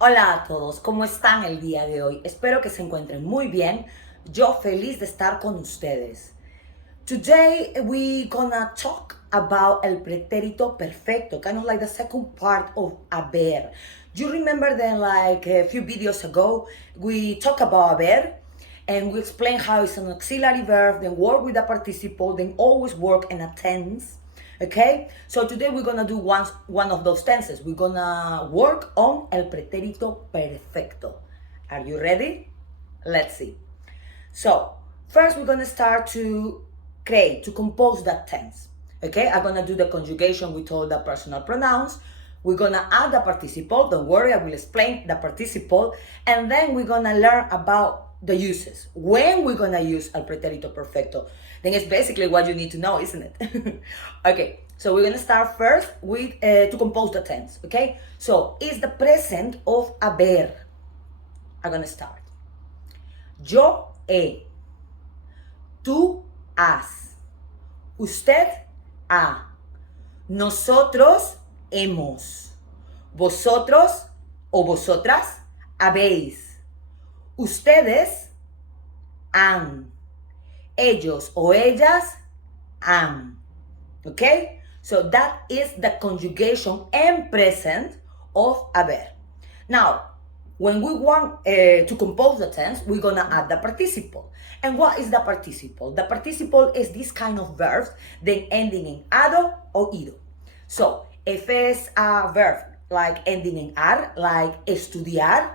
Hola a todos, ¿cómo están el día de hoy? Espero que se encuentren muy bien. Yo feliz de estar con ustedes. Today we gonna talk about el pretérito perfecto, kind of like the second part of haber. You remember that like a few videos ago we talked about haber and we explained how it's an auxiliary verb, then work with the participle, then always work in a tense. Okay, so today we're gonna do one of those tenses. We're gonna work on el pretérito perfecto. Are you ready? Let's see. So first we're gonna start to compose that tense. Okay, I'm gonna do the conjugation with all the personal pronouns. We're gonna add the participle. Don't worry, I will explain the participle, and then we're gonna learn about the uses. When we're gonna use el pretérito perfecto, then it's basically what you need to know, isn't it? Okay, so we're gonna start first with to compose the tense. Okay, so it's the present of haber. I'm gonna start. Yo he. Tú has. Usted ha. Nosotros hemos. Vosotros o vosotras habéis. Ustedes han. Ellos o ellas han. Okay? So that is the conjugation and present of haber. Now, when we want to compose the tense, we're gonna add the participle. And what is the participle? The participle is this kind of verb, then ending in ado or ido. So, if it's a verb like ending in ar, like estudiar,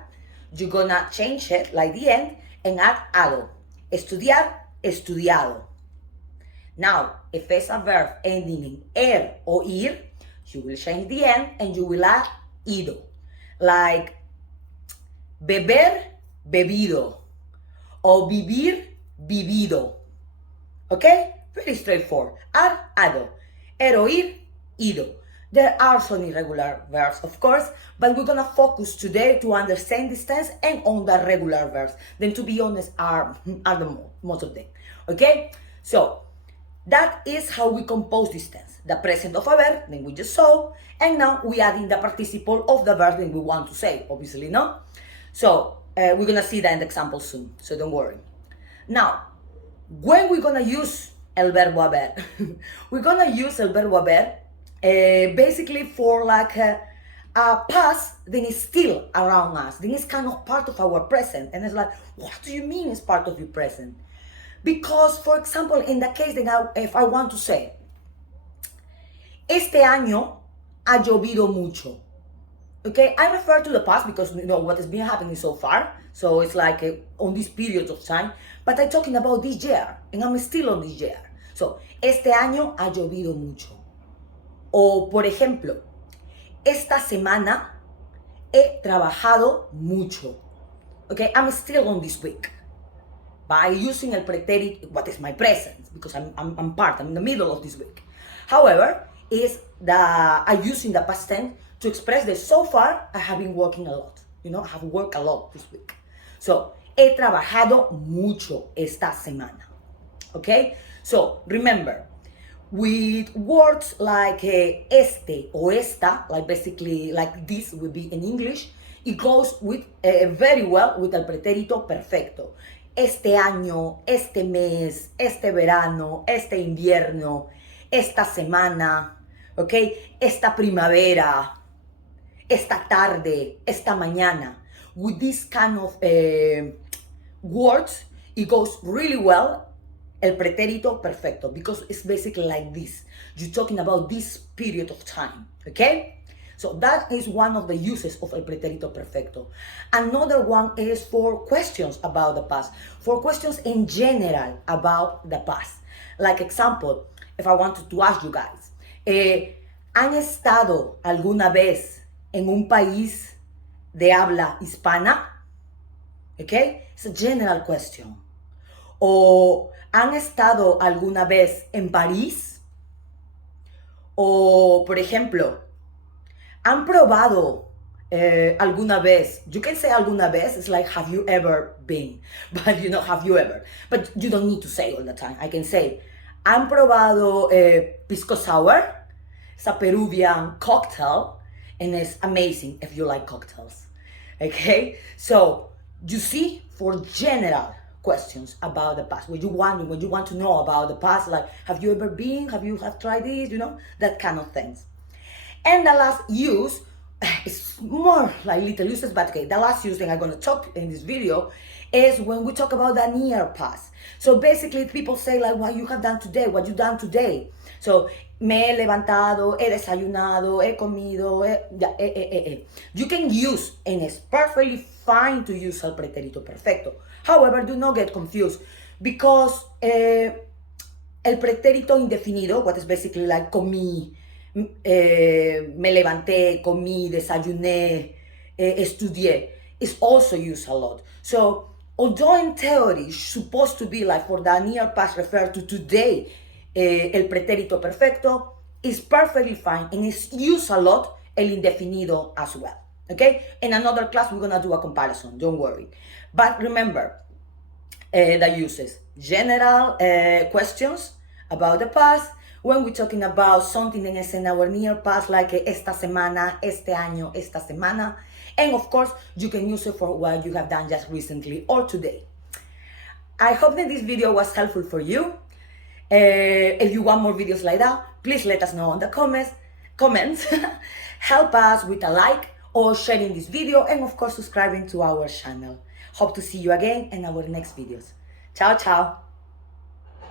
you're gonna change it like the end and add ado. Estudiar, estudiado. Now, if it's a verb ending in er or ir, you will change the end and you will add ido. Like beber, bebido. O vivir, vivido. Okay? Very straightforward. Add, ado. Er o ir, ido. There are some irregular verbs, of course, but we're gonna focus today to understand this tense and on the regular verbs. Then, to be honest, are the most of them. Okay? So, that is how we compose this tense. The present of a verb, then we just saw, and now we add in the participle of the verb that we want to say, obviously, no? So, we're gonna see that in the example soon, so don't worry. Now, when we're gonna use el verbo haber, we're gonna use el verbo haber basically for like a past that is still around us, then it's kind of part of our present, and it's like, what do you mean it's part of your present? Because, for example, in the case that if I want to say, este año ha llovido mucho. Okay, I refer to the past because you know what has been happening so far. So it's like on this period of time. But I'm talking about this year, and I'm still on this year. So, este año ha llovido mucho. O, por ejemplo, esta semana he trabajado mucho. Okay, I'm still on this week. By using el pretérito, what is my present, because I'm in the middle of this week. However, I'm using the past tense to express that so far I have been working a lot. You know, I have worked a lot this week. So, he trabajado mucho esta semana. Okay? So, remember, with words like este or esta, like basically like this would be in English, it goes with very well with el pretérito perfecto. Este año, este mes, este verano, este invierno, esta semana, okay? Esta primavera, esta tarde, esta mañana. With this kind of words, it goes really well, el pretérito perfecto, because it's basically like this. You're talking about this period of time, okay? So that is one of the uses of el pretérito perfecto. Another one is for questions about the past, for questions in general about the past. Like example, if I wanted to ask you guys, ¿han estado alguna vez en un país de habla hispana? Okay, it's a general question. O ¿han estado alguna vez en París? O, por ejemplo, ¿han probado alguna vez? You can say alguna vez, it's like have you ever been, but you know, have you ever, but you don't need to say all the time. I can say, ¿han probado pisco sour? It's a Peruvian cocktail, and it's amazing if you like cocktails. Okay, so you see, for general questions about the past, when you want to know about the past, like have you ever been, have tried this, that kind of things. And the last use is more like little uses, but okay, the last use thing I'm going to talk in this video is when we talk about the near past. So basically people say like what you have done today, what you done today. So me he levantado, he desayunado, he comido, You can use, and it's perfectly fine to use el pretérito perfecto. However, do not get confused, because el pretérito indefinido, what is basically like comí, me levanté, comí, desayuné, estudié, is also used a lot. So, although in theory it's supposed to be like for the near past referred to today, el pretérito perfecto is perfectly fine and is used a lot el indefinido as well. Okay? In another class we're gonna do a comparison, don't worry. But remember, the uses. General questions about the past. When we're talking about something that is in our near past, like esta semana, este año, esta semana. And of course, you can use it for what you have done just recently or today. I hope that this video was helpful for you. If you want more videos like that, please let us know in the comments. Help us with a like or sharing this video, and of course subscribing to our channel. Hope to see you again in our next videos. Ciao, ciao.